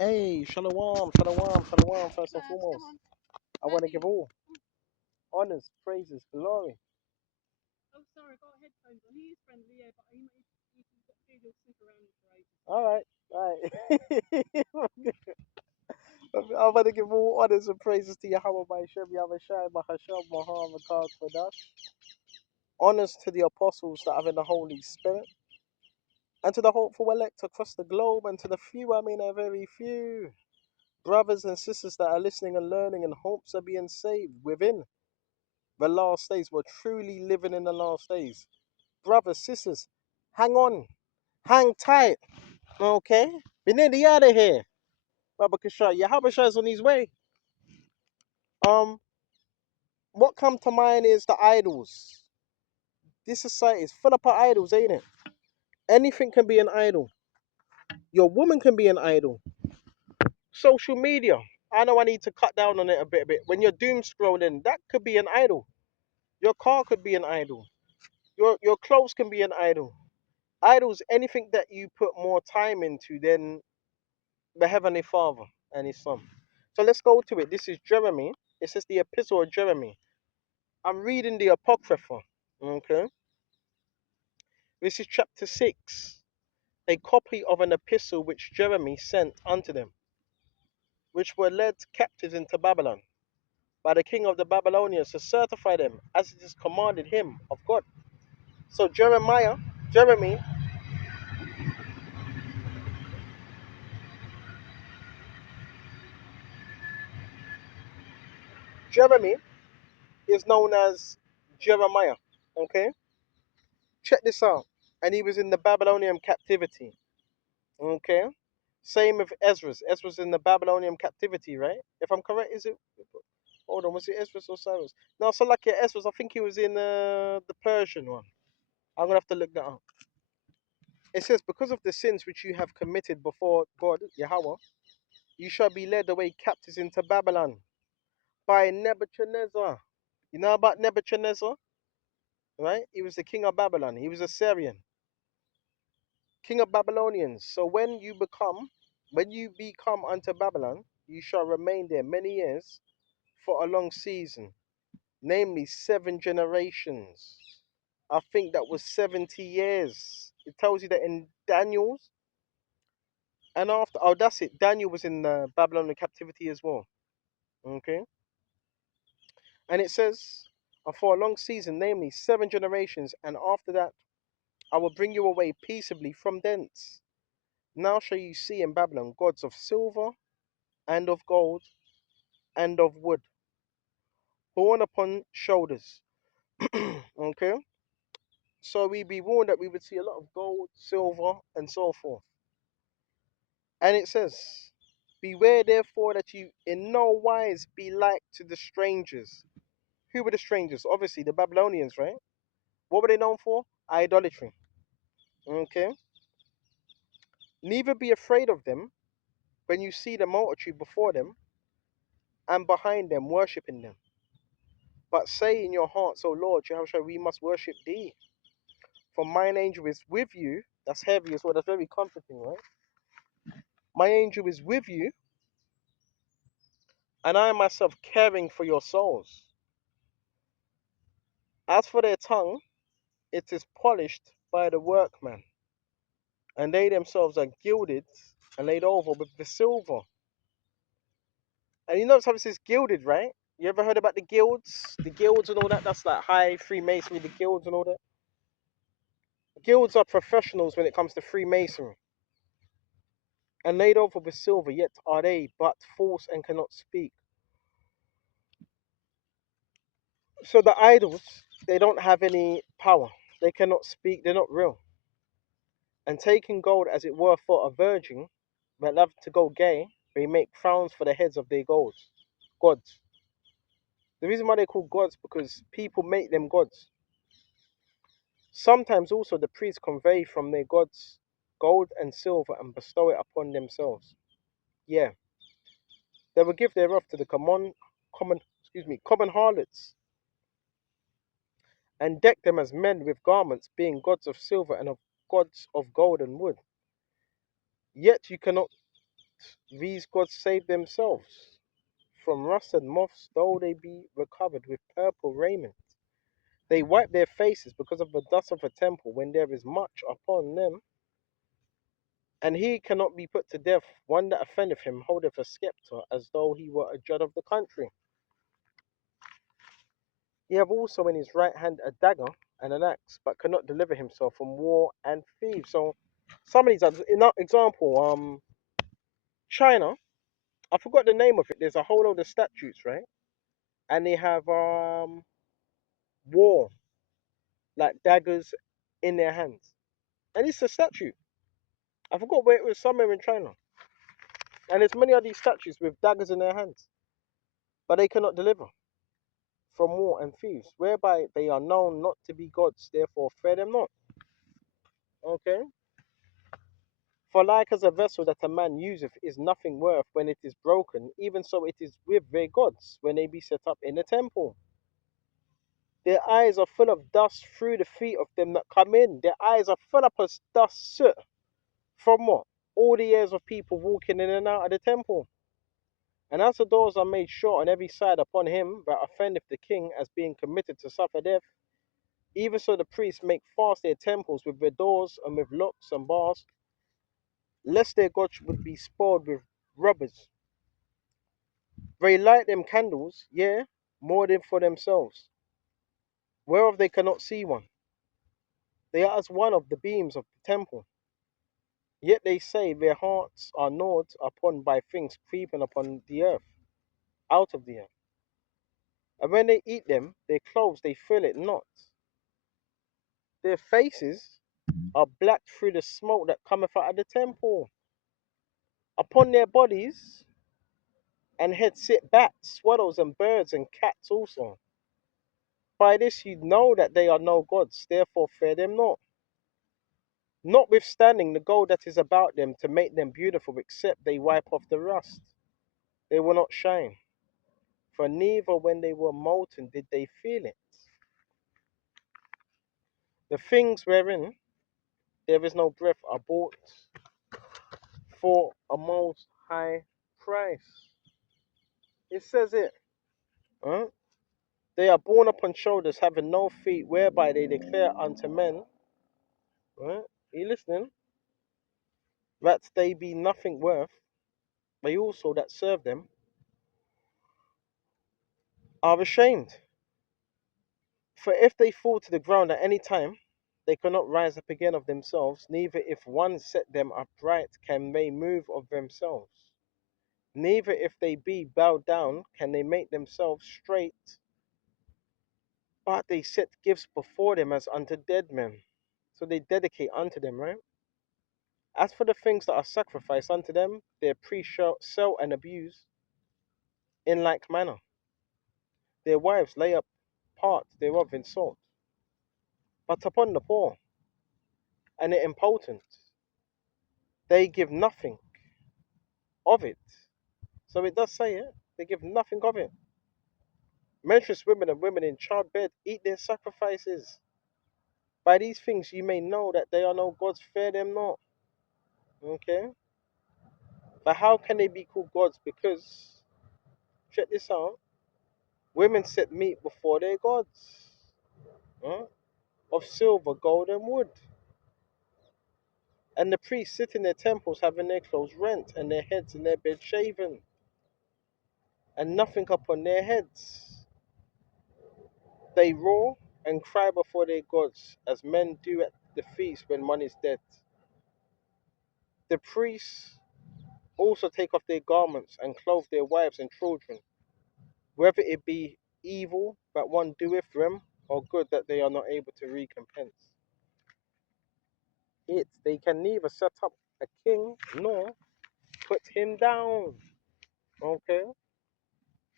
Hey, shalom, shalom, shalom, first and foremost. I want to give all honors, praises, glory. All right, all right. I want to give all honors and praises to Yahweh by Shem, Yahweh Shai, Mahasham, Muhammad, Kodash. Honors to the apostles that have in the Holy Spirit, and to the hopeful elect across the globe, and to the few, I mean a very few, brothers and sisters that are listening and learning and hopes of being saved within the last days. We're truly living in the last days. Brothers, sisters, hang on, hang tight, okay? We're nearly out of here. Baba Kishai, Yahabashai is on his way. What come to mind is the idols. This society is full up of idols, ain't it? Anything can be an idol. Your woman can be an idol. Social media. I know I need to cut down on it a bit. When you're doom scrolling, that could be an idol. Your car could be an idol. Your clothes can be an idol. Idols, anything that you put more time into than the Heavenly Father and His Son. So let's go to it. This is Jeremy. It says the Epistle of Jeremy. I'm reading the Apocrypha. Okay. This is chapter 6. A copy of an epistle which Jeremy sent unto them, which were led captives into Babylon by the king of the Babylonians, to certify them as it is commanded him of God. So Jeremy is known as Jeremiah. Okay. Check this out. And he was in the Babylonian captivity. Okay. Same with Ezra's. Ezra's in the Babylonian captivity, right? If I'm correct, is it? Hold on, was it Ezra's or Cyrus? No, so like yeah, Ezra's. I think he was in the Persian one. I'm gonna have to look that up. It says, because of the sins which you have committed before God, Yahweh, you shall be led away captives into Babylon by Nebuchadnezzar. You know about Nebuchadnezzar, right? He was the king of Babylon. He was a Syrian, king of Babylonians. So when you become unto Babylon, you shall remain there many years for a long season, namely 7 generations. I think that was 70 years. It tells you that in Daniel's, and after, oh, that's it. Daniel was in Babylonian captivity as well. Okay. And it says, for a long season, namely 7 generations, and after that, I will bring you away peaceably from thence. Now shall you see in Babylon gods of silver and of gold and of wood, borne upon shoulders. Okay. So we be warned that we would see a lot of gold, silver, and so forth. And it says, beware therefore that you in no wise be like to the strangers. Who were the strangers? Obviously the Babylonians, right? What were they known for? Idolatry. Okay. Neither be afraid of them when you see the multitude before them and behind them worshipping them. But say in your hearts, O Lord, Jehovah, we must worship thee. For mine angel is with you. That's heavy as well. That's very comforting, right? My angel is with you, and I myself caring for your souls. As for their tongue, it is polished by the workman, and they themselves are gilded and laid over with the silver. And you notice how it says gilded, right? You ever heard about the guilds? The guilds and all that? That's like high Freemasonry, the guilds and all that. Guilds are professionals when it comes to Freemasonry. And laid over with silver, yet are they but false and cannot speak. So the idols, they don't have any power. They cannot speak, they're not real. And taking gold as it were for a virgin, that love to go gay, they make crowns for the heads of their gods. The reason why they're called gods, because people make them gods. Sometimes also the priests convey from their gods gold and silver and bestow it upon themselves. Yeah. They will give thereof to the common harlots, and deck them as men with garments, being gods of silver and of gods of gold and wood. Yet you cannot these gods save themselves from rust and moths, though they be recovered with purple raiment. They wipe their faces because of the dust of a temple when there is much upon them, and he cannot be put to death. One that offendeth him holdeth a sceptre as though he were a judge of the country. He have also in his right hand a dagger and an axe, but cannot deliver himself from war and thieves. So some of these, in that example, China, I forgot the name of it. There's a whole load of statues, right? And they have war, like daggers in their hands. And it's a statue. I forgot where it was, somewhere in China. And there's many of these statues with daggers in their hands. But they cannot deliver from war and thieves, whereby they are known not to be gods, therefore fear them not. Okay? For like as a vessel that a man useth is nothing worth when it is broken, even so it is with their gods when they be set up in the temple. Their eyes are full of dust through the feet of them that come in. Their eyes are full up of dust, soot. From what? All the years of people walking in and out of the temple. And as the doors are made short on every side upon him that offendeth the king as being committed to suffer death, even so the priests make fast their temples with their doors and with locks and bars, lest their gods would be spoiled with robbers. They light them candles, yea, more than for themselves, whereof they cannot see one. They are as one of the beams of the temple. Yet they say their hearts are gnawed upon by things creeping upon the earth, out of the earth. And when they eat them, their clothes they feel it not. Their faces are black through the smoke that cometh out of the temple. Upon their bodies and heads sit bats, swallows, and birds, and cats also. By this you know that they are no gods, therefore fear them not. Notwithstanding the gold that is about them to make them beautiful, except they wipe off the rust, they will not shine. For neither when they were molten did they feel it. The things wherein there is no breath are bought for a most high price. It says it. Huh? They are borne upon shoulders, having no feet, whereby they declare unto men, right? Are you listening? That they be nothing worth. They also that serve them are ashamed. For if they fall to the ground at any time, they cannot rise up again of themselves, neither if one set them upright can they move of themselves. Neither if they be bowed down can they make themselves straight, but they set gifts before them as unto dead men. So they dedicate unto them, right? As for the things that are sacrificed unto them, their priests shall sell and abuse in like manner. Their wives lay up part thereof in salt. But upon the poor and the impotent, they give nothing of it. So it does say it, they give nothing of it. Menstruous women and women in childbed eat their sacrifices. By these things you may know that they are no gods, fear them not. Okay? But how can they be called gods? Because, check this out, women set meat before their gods. Huh? Of silver, gold, and wood. And the priests sit in their temples having their clothes rent, and their heads and their beds shaven, and nothing upon their heads. They roar and cry before their gods, as men do at the feast when one is dead. The priests also take off their garments and clothe their wives and children, whether it be evil that one doeth them, or good that they are not able to recompense it. They can neither set up a king nor put him down. Okay?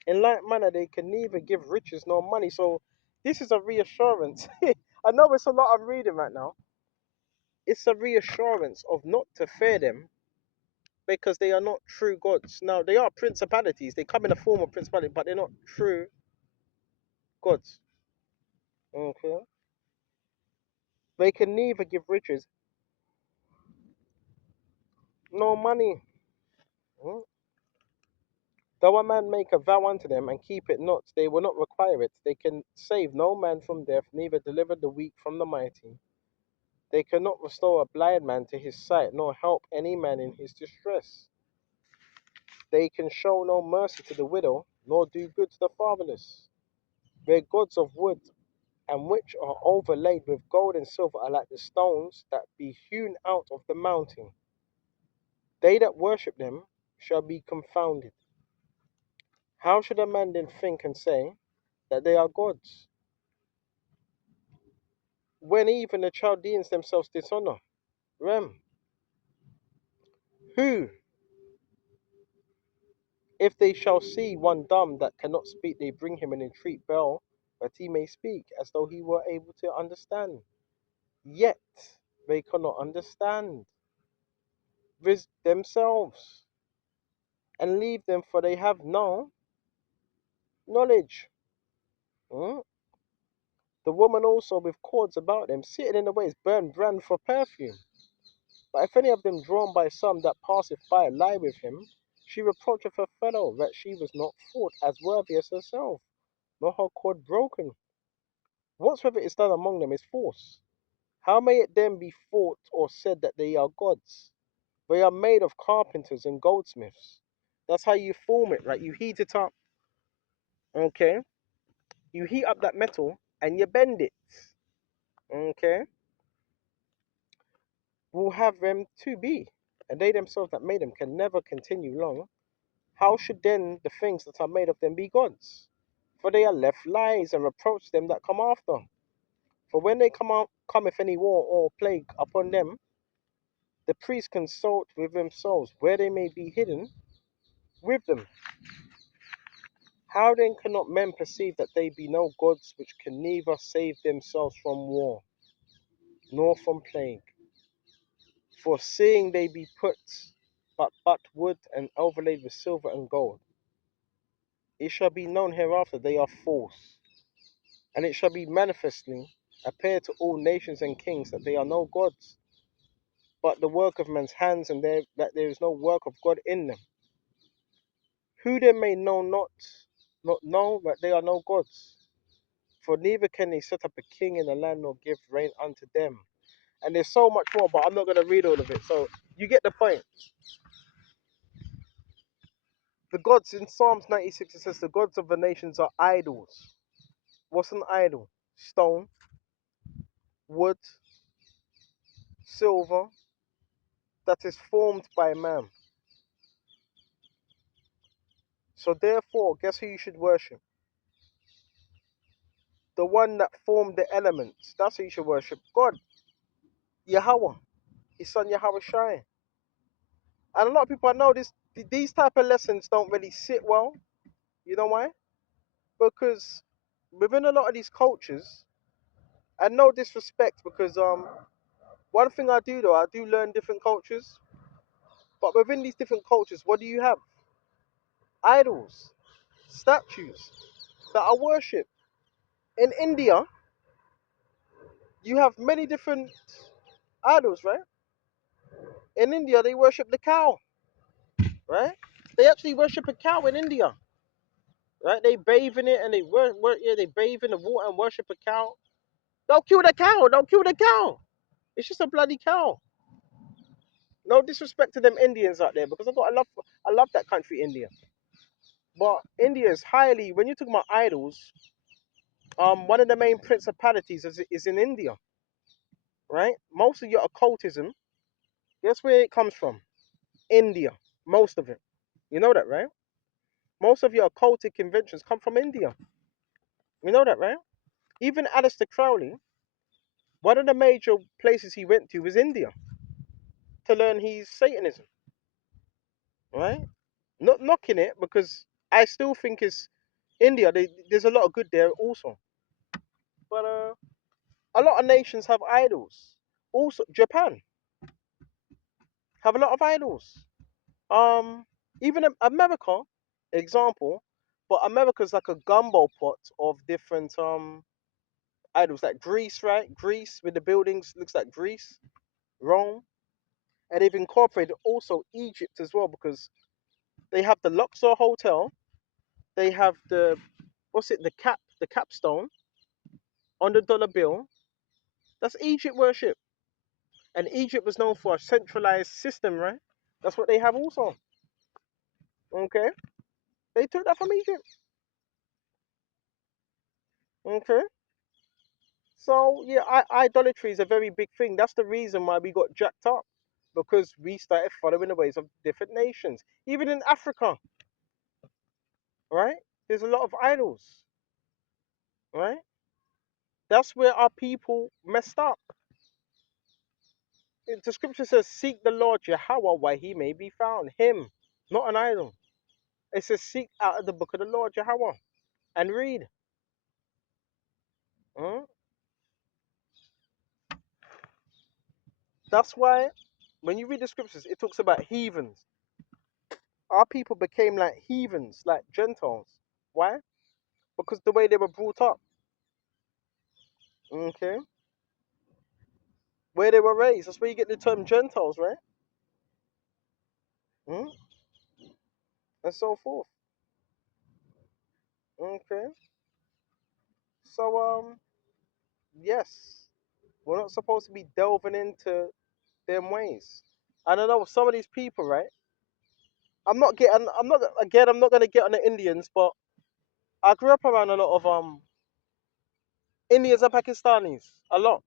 In like manner, they can neither give riches nor money. So this is a reassurance. I know it's a lot I'm reading right now. It's a reassurance of not to fear them because they are not true gods. Now, they are principalities. They come in the form of principality, but they're not true gods. Okay? They can neither give riches nor money. Though a man make a vow unto them and keep it not, they will not require it. They can save no man from death, neither deliver the weak from the mighty. They cannot restore a blind man to his sight, nor help any man in his distress. They can show no mercy to the widow, nor do good to the fatherless. Their gods of wood, and which are overlaid with gold and silver, are like the stones that be hewn out of the mountain. They that worship them shall be confounded. How should a man then think and say that they are gods, when even the Chaldeans themselves dishonor them? Who, if they shall see one dumb that cannot speak, they bring him and entreat Bel, that he may speak, as though he were able to understand. Yet they cannot understand themselves, and leave them, for they have no knowledge. Hmm? The woman also with cords about them, sitting in the ways, burn brand for perfume. But if any of them drawn by some that passeth by lie with him, she reproacheth her fellow that she was not thought as worthy as herself, nor her cord broken. Whatsoever is done among them is force. How may it then be thought or said that they are gods? They are made of carpenters and goldsmiths. That's how you form it, right? You heat it up, okay? You heat up that metal and you bend it, okay? Will have them to be, and they themselves that made them can never continue long. How should then the things that are made of them be gods? For they are left lies and reproach them that come after. For when they come out, cometh any war or plague upon them, the priests consult with themselves where they may be hidden with them. How then cannot men perceive that they be no gods which can neither save themselves from war, nor from plague? For seeing they be put but wood and overlaid with silver and gold, it shall be known hereafter they are false, and it shall be manifestly appear to all nations and kings that they are no gods, but the work of man's hands, and that there is no work of God in them. Who then may not know that they are no gods? For neither can they set up a king in the land nor give rain unto them. And there's so much more, but I'm not going to read all of it. So you get the point. The gods in Psalms 96, it says the gods of the nations are idols. What's an idol? Stone, wood, silver, that is formed by man. So therefore, guess who you should worship? The one that formed the elements. That's who you should worship. God, Yahweh, His Son Yahweh Shai. And a lot of people, I know these type of lessons don't really sit well. You know why? Because within a lot of these cultures, and no disrespect, because one thing I do though, I do learn different cultures. But within these different cultures, what do you have? Idols, statues that are worshipped. In India, you have many different idols, right? In India, they worship the cow, right? They actually worship a cow in India, right? They bathe in it and they bathe in the water and worship a cow. Don't kill the cow! Don't kill the cow! It's just a bloody cow. No disrespect to them Indians out there, because I love that country, India. But India is highly, when you're talking about idols, one of the main principalities is in India, right? Most of your occultism, guess where it comes from? India, most of it. You know that, right? Most of your occultic conventions come from India. You know that, right? Even Aleister Crowley, one of the major places he went to was India to learn his Satanism, right? Not knocking it, because I still think it's India. There's a lot of good there also. But a lot of nations have idols. Also, Japan have a lot of idols. Um, Even America, example, but America's like a gumbo pot of different idols, like Greece, right? Greece with the buildings looks like Greece, Rome, and they've incorporated also Egypt as well, because They have the Luxor Hotel. They have the the capstone on the dollar bill. That's Egypt worship. And Egypt was known for a centralized system, right? That's what they have also. Okay? They took that from Egypt. Okay? So, yeah, idolatry is a very big thing. That's the reason why we got jacked up. Because we started following the ways of different nations. Even in Africa, right? There's a lot of idols, right? That's where our people messed up. The scripture says, seek the Lord Yahweh while he may be found. Him, not an idol. It says, seek out of the book of the Lord Yahweh and read. Hmm? That's why when you read the scriptures, it talks about heathens. Our people became like heathens, like Gentiles. Why? Because the way they were brought up. Okay? Where they were raised. That's where you get the term Gentiles, right? Hmm? And so forth. Okay? So, yes. We're not supposed to be delving into them ways. I don't know, some of these people, right? I'm not gonna get on the Indians, but I grew up around a lot of Indians and Pakistanis, a lot.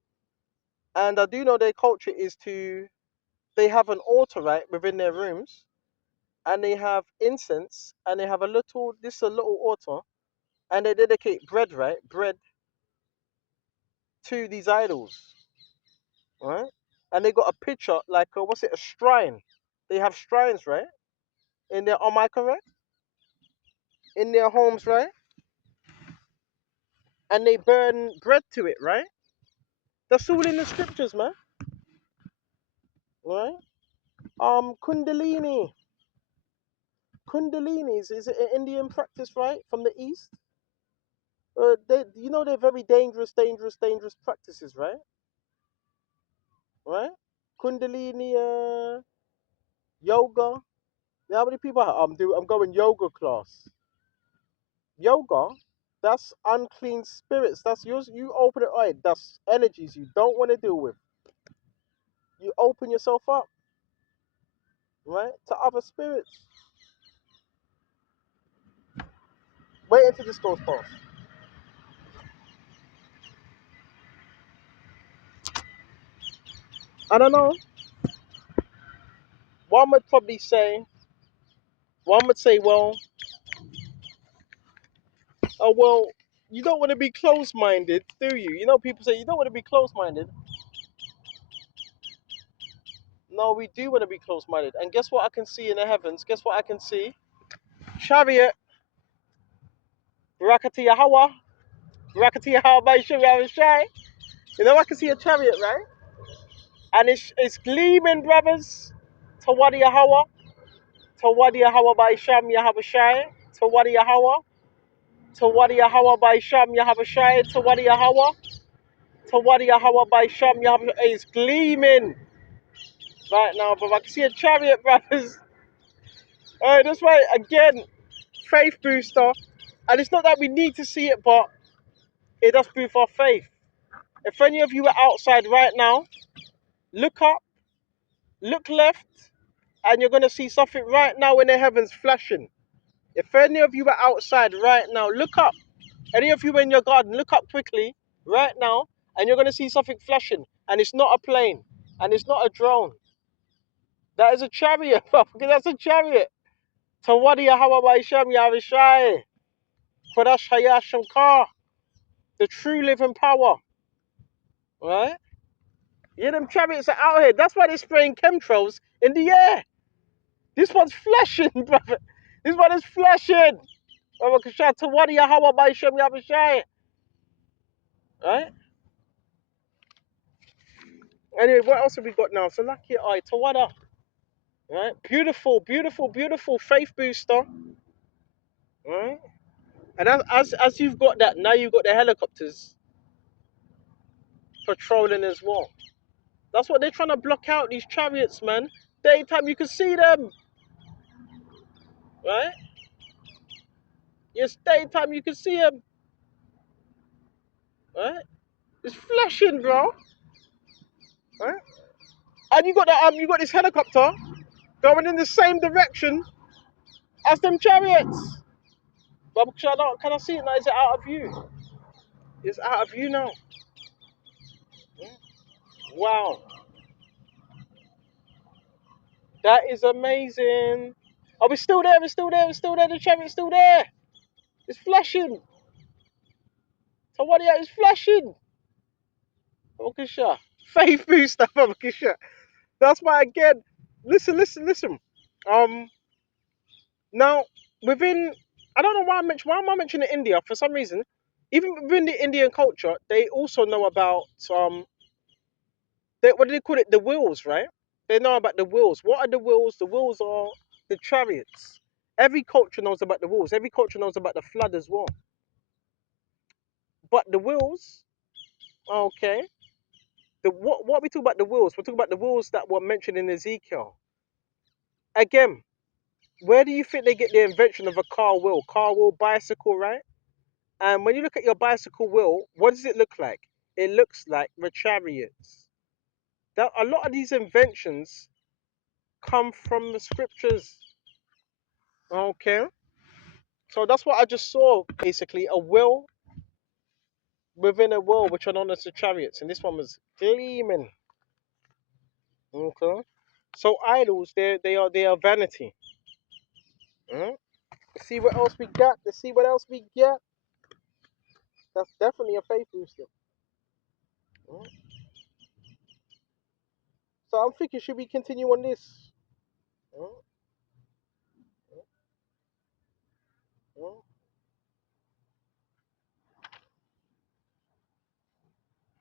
And I do know their culture is they have an altar, right, within their rooms, and they have incense, and they have this is a little altar, and they dedicate bread, right, bread to these idols, right? And they got a picture, like, a shrine. They have shrines, right, in their, am I correct? In their homes, right? And they burn bread to it, right? That's all in the scriptures, man, right? Kundalini. Kundalinis, is it an Indian practice, right, from the East? They're very dangerous, dangerous practices, right? Right? Kundalini, yoga. You know how many people I'm going yoga class. Yoga, that's unclean spirits. That's yours. You open it, right? That's energies you don't want to deal with. You open yourself up, right, to other spirits. Wait until this goes past. I don't know. One would probably say, one would say, well, you don't want to be close-minded, do you? You know, people say you don't want to be close-minded. No, we do want to be close-minded. And guess what I can see in the heavens? Guess what I can see? Chariot, Rakati Yahawa, Rakati Yahawa by Shai. You know, I can see a chariot, right? And it's gleaming, brothers. Tawadi Yahawa, Tawadi Yahawa by Sham Yahawa Shai, Tawadi Yahawa, Tawadi Yahawa by Sham Yahawa Shai, Tawadi Yahawa, Tawadi Yahawa by Sham Yahawa. It's gleaming right now, but I can see a chariot, brothers. That's right, again, faith booster. And it's not that we need to see it, but it does boost our faith. If any of you are outside right now, look up, look left, and you're going to see something right now in the heavens flashing. If any of you are outside right now, look up. Any of you in your garden, look up quickly right now, and you're going to see something flashing. And it's not a plane, and it's not a drone. That is a chariot. That's a chariot. Tawadi Yahawa Baisham Yavishai. Kodash Hayashamkar. The true living power. Right? Yeah, them chariots are out here. That's why they're spraying chemtrails in the air. This one's flashing, brother. This one is flashing. Tawadi Yahawa Baisham Yavishai. Right? Anyway, what else have we got now? So lucky eye, Tawada. Right? Beautiful, beautiful, beautiful faith booster. Right? And as you've got that, now you've got the helicopters patrolling as well. That's what they're trying to block out, these chariots, man. Daytime, you can see them. right? Yes, daytime you can see them, right? It's flashing, bro, right? And you got this helicopter going in the same direction as them chariots. But can I see it now? Is it out of view? It's out of view now. Wow, that is amazing. Oh, it's still there. It's still there. It's still there. The chariot's still there. It's flashing. So what? Yeah, it's flashing. Babakasha. Faith booster, Babakasha. That's why again. Listen. Um, now within, I don't know why am I mentioning India for some reason. Even within the Indian culture, they also know about what do they call it? The wheels, right? They know about the wheels. What are the wheels? The wheels are the chariots. Every culture knows about the wheels. Every culture knows about the flood as well. But the wheels, okay. What we talk about the wheels? We're talking about the wheels that were mentioned in Ezekiel. Again, where do you think they get the invention of a car wheel? Car wheel, bicycle, right? And when you look at your bicycle wheel, what does it look like? It looks like the chariots. That a lot of these inventions come from the scriptures. Okay, so that's what I just saw. Basically, a wheel within a wheel, which are known as the chariots, and this one was gleaming. Okay, so idols, they are vanity. Mm. Let's see what else we got. Let's see what else we get. That's definitely a faith booster. Mm. So I'm thinking, should we continue on this? Mm, mm.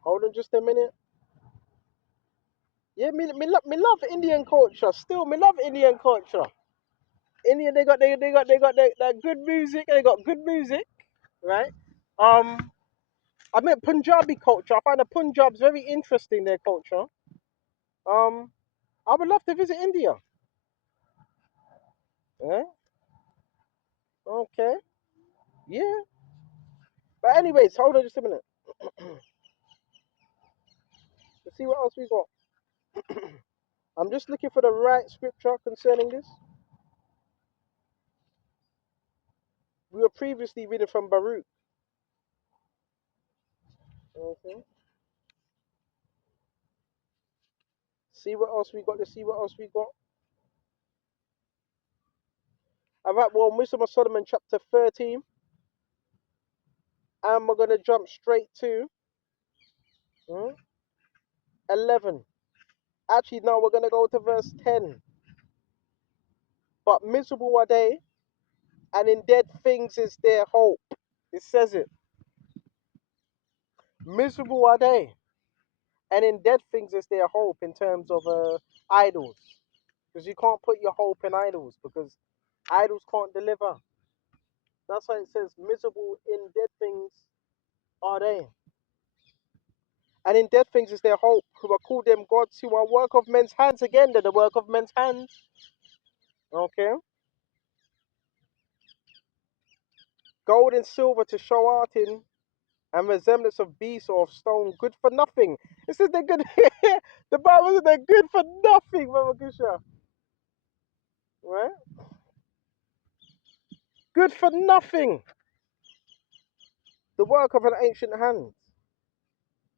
Hold on just a minute. Yeah, me love Indian culture. Still, me love Indian culture. India, they got that good music. They got good music, right? Um, I mean Punjabi culture. I find the Punjab's very interesting. Their culture. Um, I would love to visit India. Yeah. Okay. Yeah. But anyways, hold on just a minute. Let's see what else we got. I'm just looking for the right scripture concerning this. We were previously reading from Baruch. Okay. See what else we got. Let's see what else we got. All right. Well, Wisdom of Solomon, chapter 13, and we're gonna jump straight to 11. Actually, no, we're gonna go to verse 10. But miserable are they, and in dead things is their hope. It says it. Miserable are they, and in dead things is their hope in terms of idols. Because you can't put your hope in idols because idols can't deliver. That's why it says, miserable in dead things are they. And in dead things is their hope, who are called them gods who are work of men's hands. Again, they're the work of men's hands. Okay? Gold and silver to show art in, and resemblance of beasts or of stone, good for nothing. It says they're good. The Bible says they're good for nothing, Mama Kusha. Right? Good for nothing. The work of an ancient hand.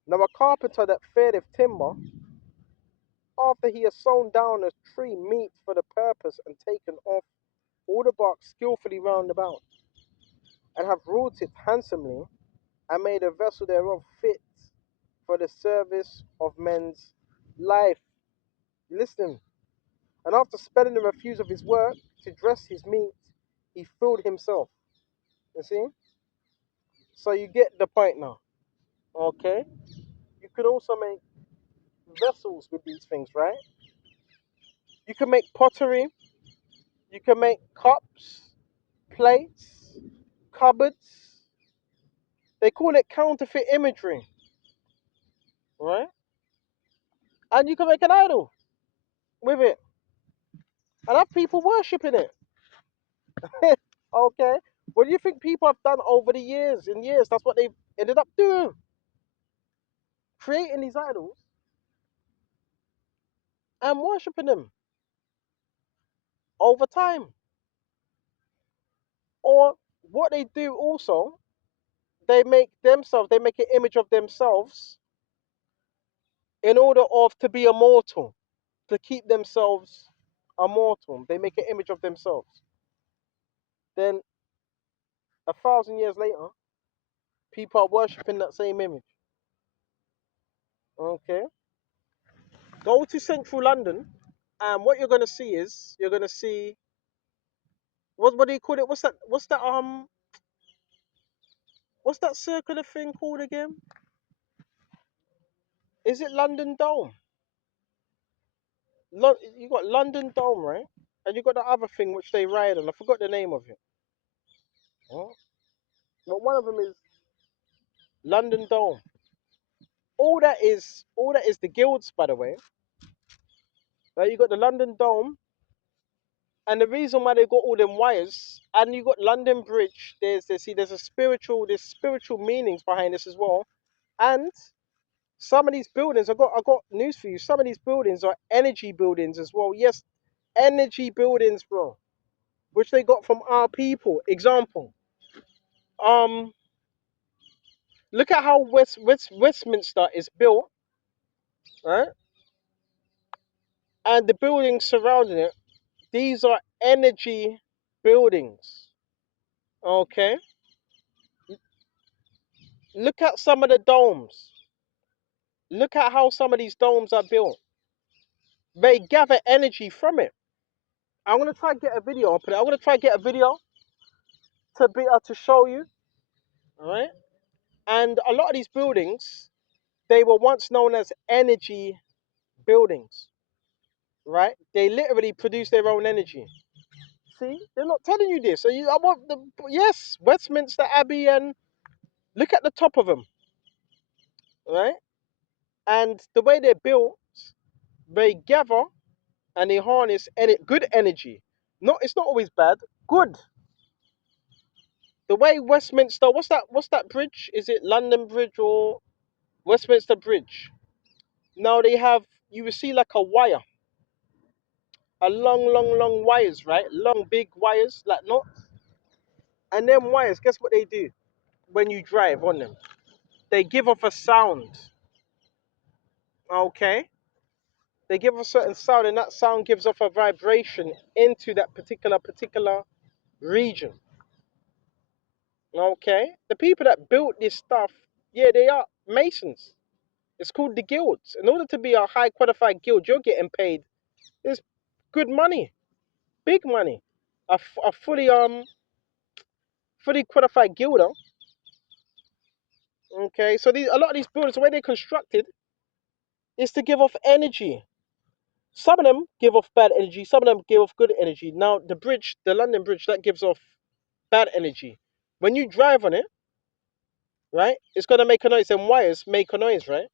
Now a carpenter that feareth timber, after he has sawn down a tree meet for the purpose and taken off all the bark skillfully round about, and have wrought it handsomely, and made a vessel thereof fit for the service of men's life. Listen. And after spending the refuse of his work to dress his meat, he filled himself. You see? So you get the point now. Okay? You can also make vessels with these things, right? You can make pottery, you can make cups, plates, cupboards. They call it counterfeit imagery, right? And you can make an idol with it. And have people worshipping it. do you think people have done over the years and years? That's what they've ended up doing. Creating these idols and worshipping them over time. Or what they do also, they make an image of themselves in order of to be immortal, to keep themselves immortal. They make an image of themselves. Then 1,000 years later, people are worshipping that same image. Okay. Go to central London, and what you're gonna see is you're gonna see what do you call it? What's that circular thing called again? Is it London Dome? You got London Dome, right? And you got the other thing which they ride on. I forgot the name of it. Oh. But one of them is London Dome. All that is the guilds, by the way. Right? You got the London Dome, and the reason why they got all them wires, and you got London Bridge. There's spiritual meanings behind this as well. And some of these buildings, I got news for you. Some of these buildings are energy buildings as well. Yes, energy buildings, bro, which they got from our people. Example, um, look at how Westminster is built, right? And the buildings surrounding it. These are energy buildings. Okay, look at some of the domes. Look at how some of these domes are built. They gather energy from it. I'm gonna try and get a video. I'm gonna try and get a video to be able to show you. All right. And a lot of these buildings, they were once known as energy buildings, right? They literally produce their own energy. See, they're not telling you this. I want yes, Westminster Abbey, and look at the top of them, right? And the way they're built, they gather and they harness good energy. It's not always bad. Good. The way Westminster, what's that bridge? Is it London Bridge or Westminster Bridge? Now you will see like a wire, a long wires, right? Long big wires, like not. And them wires, guess what they do when you drive on them? They give off a sound. Okay, they give off a certain sound, and that sound gives off a vibration into that particular region. Okay, the people that built this stuff, yeah, they are masons. It's called the guilds. In order to be a high qualified guild, you're getting paid. It's good money, big money. A fully qualified guilder. Okay, so a lot of these buildings, the way they're constructed, is to give off energy. Some of them give off bad energy. Some of them give off good energy. Now the London Bridge, that gives off bad energy. When you drive on it, right, it's gonna make a noise. And wires make a noise, right?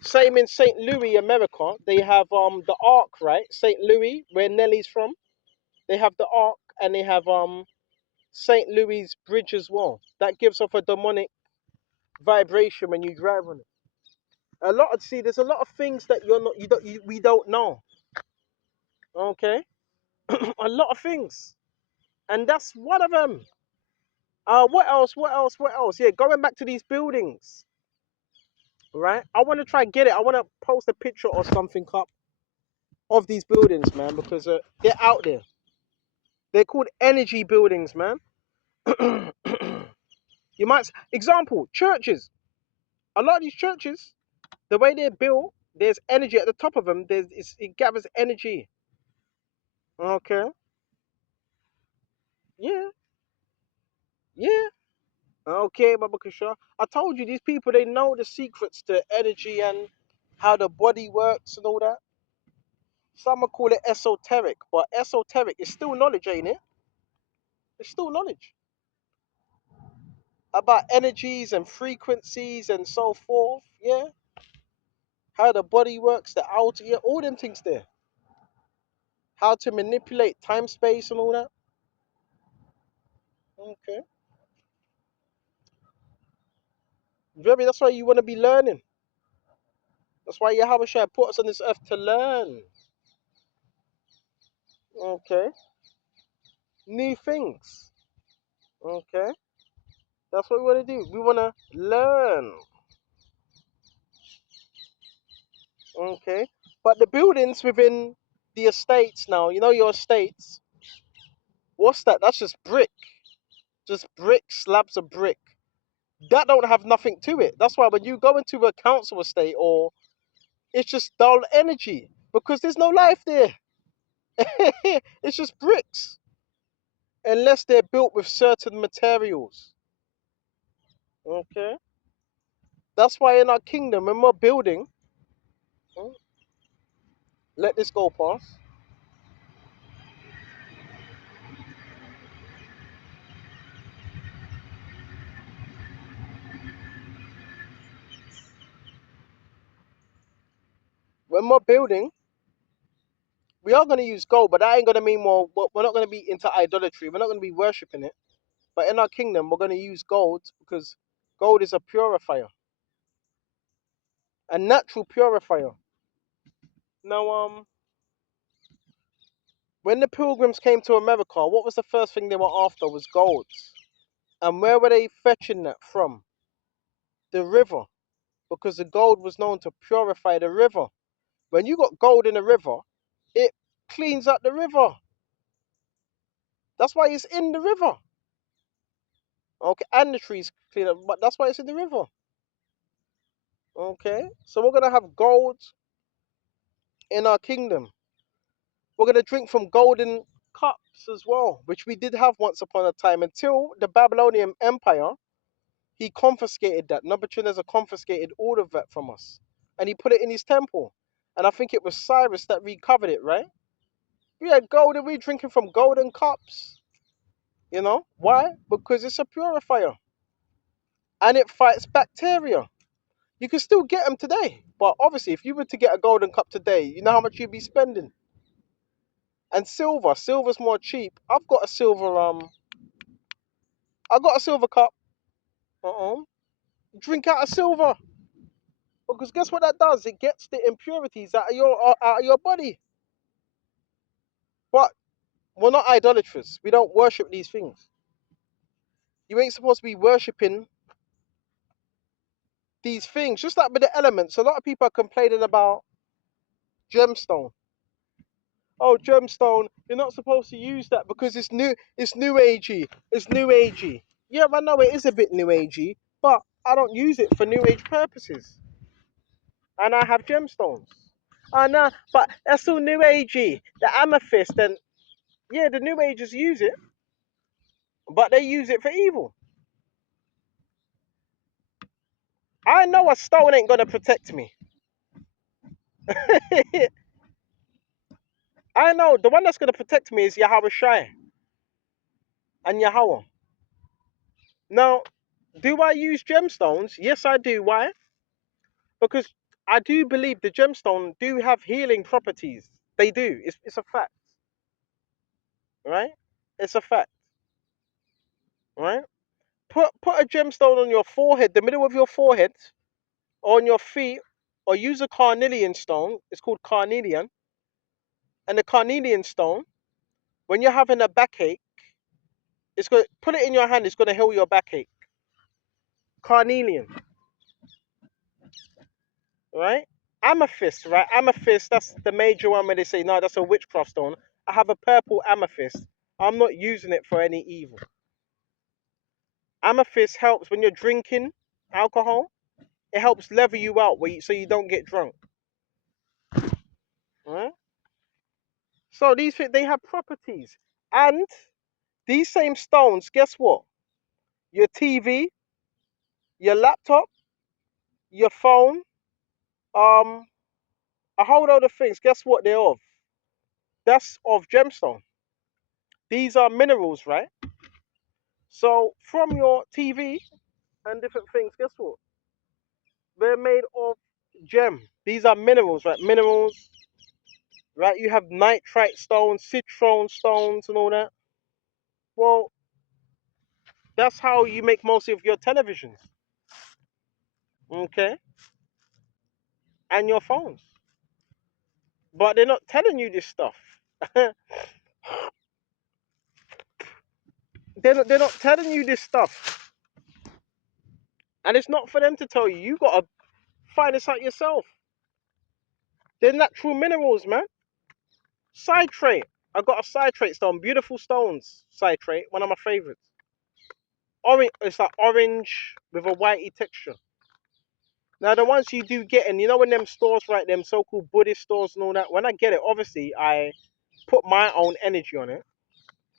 Same in St. Louis, America. They have the Ark, right? St. Louis, where Nelly's from. They have the Ark, and they have St. Louis Bridge as well. That gives off a demonic vibration when you drive on it. There's a lot of things that we don't know. Okay, a lot of things, and that's one of them. What else? What else? What else? Yeah, going back to these buildings, right? I want to try and get it. I want to post a picture or something up of these buildings, man, because they're out there. They're called energy buildings, man. Example, churches. A lot of these churches, the way they're built, there's energy at the top of them. It gathers energy. Okay. Yeah. Yeah. Okay, Baba Kusha. I told you these people, they know the secrets to energy and how the body works and all that. Some will call it esoteric, but esoteric is still knowledge, ain't it? It's still knowledge about energies and frequencies and so forth. Yeah, how the body works, the outer, yeah, all them things there. How to manipulate time, space, and all that. Okay. Very, that's why you want to be learning. That's why Yahweh Shai put us on this earth to learn. Okay. New things. Okay. That's what we want to do. We want to learn. Okay. But the buildings within the estates now, you know your estates, what's that? That's just brick. Just brick, slabs of brick. That don't have nothing to it. That's why when you go into a council estate, or it's just dull energy because there's no life there. It's just bricks. Unless they're built with certain materials. Okay? That's why in our kingdom, when we're building, let this go past. When we're building, we are going to use gold, but that ain't going to mean we're not going to be into idolatry. We're not going to be worshipping it. But in our kingdom, we're going to use gold because gold is a purifier, a natural purifier. Now, when the pilgrims came to America, what was the first thing they were after? Was gold. And where were they fetching that from? The river, because the gold was known to purify the river. When you got gold in the river, it cleans up the river. That's why it's in the river. Okay, and the trees clean up, but that's why it's in the river. Okay, so we're gonna have gold in our kingdom. We're gonna drink from golden cups as well, which we did have once upon a time until the Babylonian Empire. He confiscated that. Nebuchadnezzar confiscated all of that from us, and he put it in his temple. And I think it was Cyrus that recovered it, right? We had gold, and we drinking from golden cups. You know why? Because it's a purifier, and it fights bacteria. You can still get them today, but obviously, if you were to get a golden cup today, you know how much you'd be spending. And silver's more cheap. I got a silver cup. Drink out of silver, because guess what that does? It gets the impurities out of your body. But we're not idolaters. We don't worship these things. You ain't supposed to be worshipping these things. Just like with the elements, a lot of people are complaining about gemstone. Oh, gemstone, you're not supposed to use that because it's new agey. It's new agey. Yeah, I know it is a bit new agey, but I don't use it for new age purposes. And I have gemstones. I know, but that's all new agey. The amethyst and yeah, the new agers use it, but they use it for evil. I know a stone ain't gonna protect me. I know the one that's gonna protect me is Yahweh Shai and Yahweh. Now, do I use gemstones? Yes, I do. Why? Because I do believe the gemstone do have healing properties. They do. It's a fact, right? It's a fact, right? Put a gemstone on your forehead, the middle of your forehead, or on your feet, or use a carnelian stone. It's called carnelian, and the carnelian stone, when you're having a backache, it's going to put it in your hand. It's going to heal your backache. Carnelian, right? Amethyst, right? Amethyst. That's the major one where they say no, that's a witchcraft stone. I have a purple amethyst. I'm not using it for any evil. Amethyst helps when you're drinking alcohol. It helps level you out so you don't get drunk. Right? So these things, they have properties, and these same stones. Guess what? Your TV, your laptop, your phone, um, a whole load of things. Guess what they're of? That's of gemstone. These are minerals, right? So from your TV and different things, guess what? They're made of gem. These are minerals, right? Minerals, right? You have nitrite stones, citron stones, and all that. Well, That's how you make most of your televisions, okay, and your phones. But they're not telling you this stuff. They're not telling you this stuff, and it's not for them to tell you. You gotta find this out yourself. They're natural minerals, man. Citrate. I got a citrate stone. Beautiful stones. Citrate. One of my favorites. Orange. It's like orange with a whitey texture. Now the ones you do get in, you know, in them stores, right? Them so-called Buddhist stores and all that. When I get it, obviously I put my own energy on it.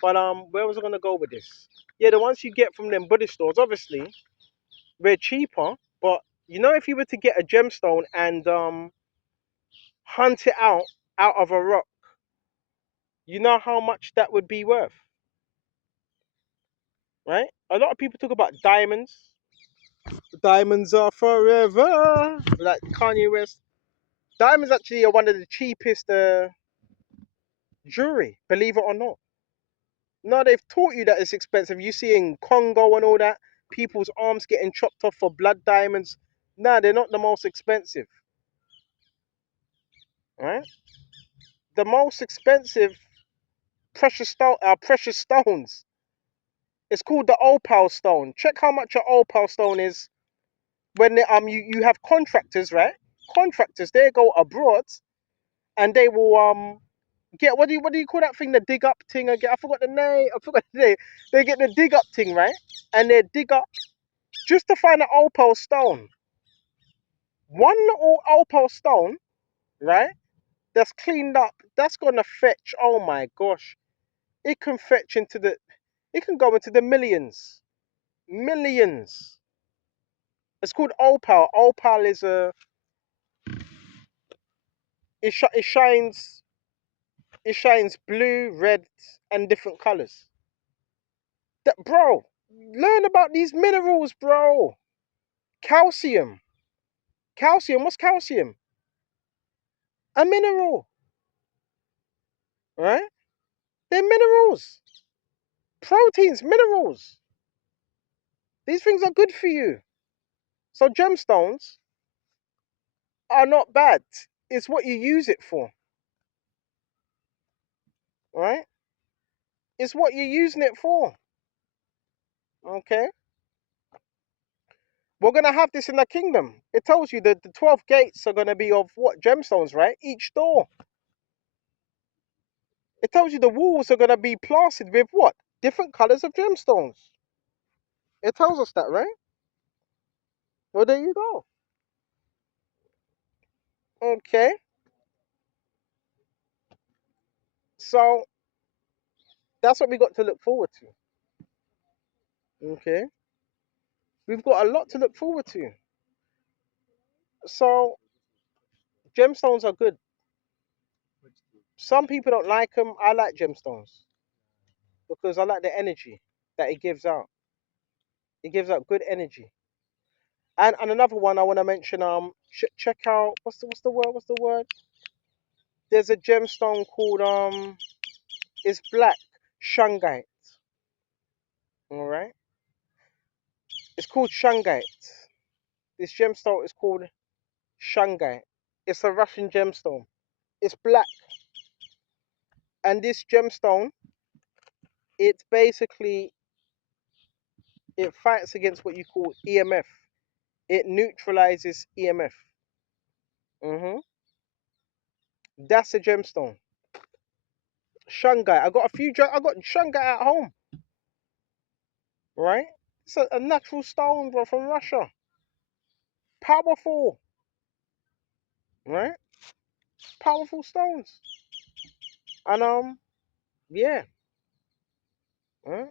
But where was I gonna go with this? Yeah, the ones you get from them Buddhist stores, obviously, they're cheaper. But you know, if you were to get a gemstone and hunt it out of a rock, you know how much that would be worth, right? A lot of people talk about diamonds. Diamonds are forever, like Kanye West. Diamonds actually are one of the cheapest jewelry, believe it or not. No, they've taught you that it's expensive. You see in Congo and all that, people's arms getting chopped off for blood diamonds. Nah, they're not the most expensive, right? The most expensive precious stones. It's called the opal stone. Check how much an opal stone is when you have contractors, right? Contractors, they go abroad and they will get, what do you call that thing? The dig up thing again. I forgot the name. I forgot the name. They get the dig up thing, right? And they dig up just to find an opal stone. One little opal stone, right? That's cleaned up. That's gonna fetch. Oh my gosh! It can fetch into the. It can go into the millions. Millions. It's called opal. Opal is a. It shines. It shines blue, red, and different colors. That, bro. Learn about these minerals, bro. Calcium. Calcium. What's calcium? A mineral, right? They're minerals. Proteins, minerals. These things are good for you. So gemstones are not bad. It's what you use it for, right? It's what you're using it for. Okay. We're gonna have this in the kingdom. It tells you that the 12 gates are gonna be of what? Gemstones, right? Each door. It tells you the walls are gonna be plastered with what? Different colors of gemstones. It tells us that, right? Well, there you go. Okay. So that's what we got to look forward to. Okay. We've got a lot to look forward to. So gemstones are good. Some people don't like them. I like gemstones because I like the energy that it gives out. It gives out good energy. And another one I want to mention. Check out what's the word? What's the word? There's a gemstone called it's black shungite. All right. It's called shungite. This gemstone is called shungite. It's a Russian gemstone. It's black, and this gemstone, it basically it fights against what you call EMF. It neutralizes EMF. Hmm. That's a gemstone. Shungite. I got shungite at home, right? It's a natural stone, bro, from Russia. Powerful, right? Powerful stones. And yeah. Right?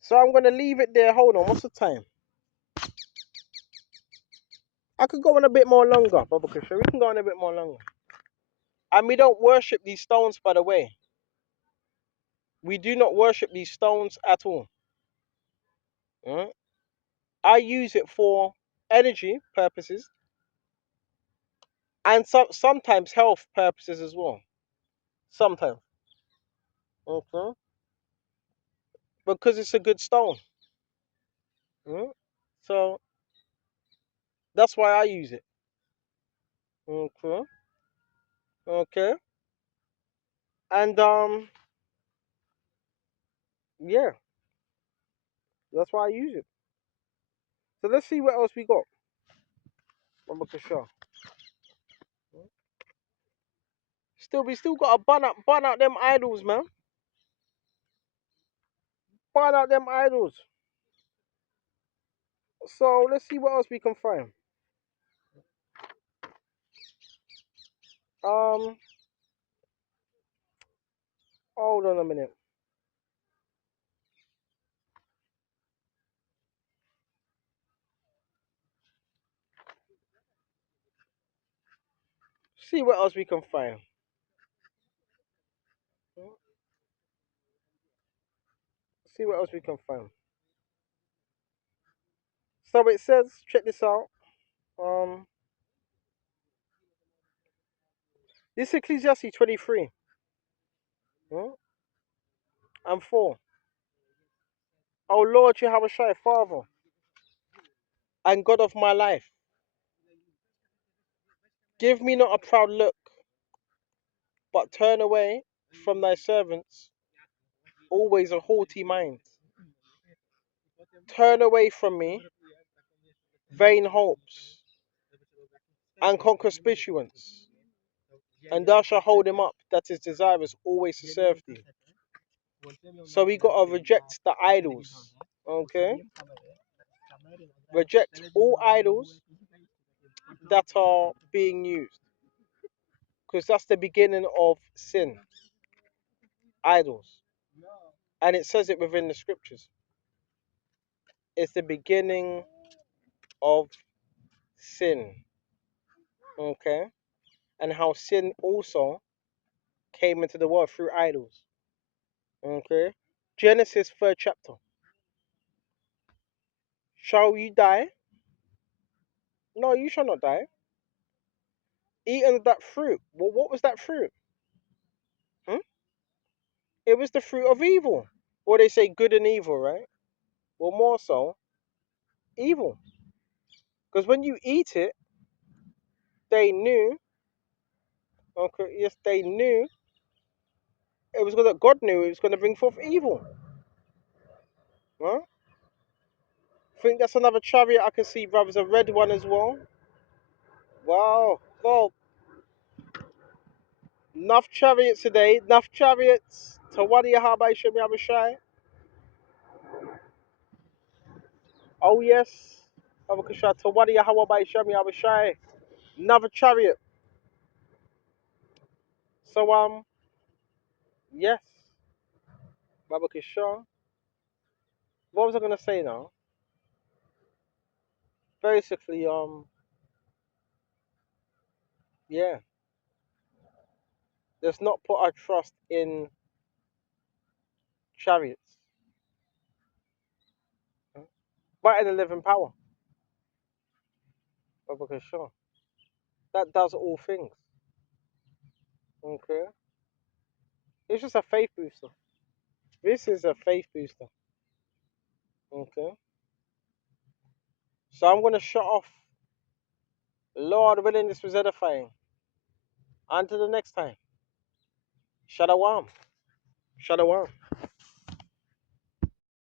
So I'm gonna leave it there. Hold on, what's the time? I could go on a bit more longer, Baba Krishna. We can go on a bit more longer. And we don't worship these stones, by the way. We do not worship these stones at all. Right? I use it for energy purposes and sometimes health purposes as well. Sometimes. Okay. because it's a good stone. Mm? So that's why I use it. Okay. Okay. And yeah, that's why I use it. So let's see what else we got. Show. Still, we still got to bun out them idols, man. Bun out them idols. So let's see what else we can find. Um, hold on a minute. See what else we can find. See what else we can find. So it says, check this out. Um, this is Ecclesiastes 23 and 4. O Lord, Jehovah Father and God of my life, give me not a proud look, but turn away from thy servants always a haughty mind. Turn away from me vain hopes and concupiscence, and thou shalt hold him up that is desirous always to serve thee. So we got to reject the idols, okay? Reject all idols that are being used, because that's the beginning of sin. Idols, and it says it within the scriptures. It's the beginning of sin, okay? And how sin also came into the world through idols, okay? Genesis 3rd chapter. Shall you die? No, you shall not die. Eating of that fruit. Well, what was that fruit? Hmm? It was the fruit of evil. Or they say good and evil, right? Well, more so, evil. Because when you eat it, they knew, okay, yes, they knew it was gonna, God knew it was gonna bring forth evil. Huh? I think that's another chariot I can see, brothers. A red one as well. Wow. Well, enough chariots today. Enough chariots. Tawadi Yahabai Shemi Abishai. Oh, yes. Abakasha. Tawadi Yahabai Shemi Abishai. Another chariot. So, yes. Babakasha. What was I going to say now? Basically, yeah. Let's not put our trust in chariots, but in the living power. Babakasha. That does all things. Okay. It's just a faith booster. This is a faith booster. Okay. So I'm going to shut off. Lord willing, this was edifying. Until the next time. Shalom. Shalom.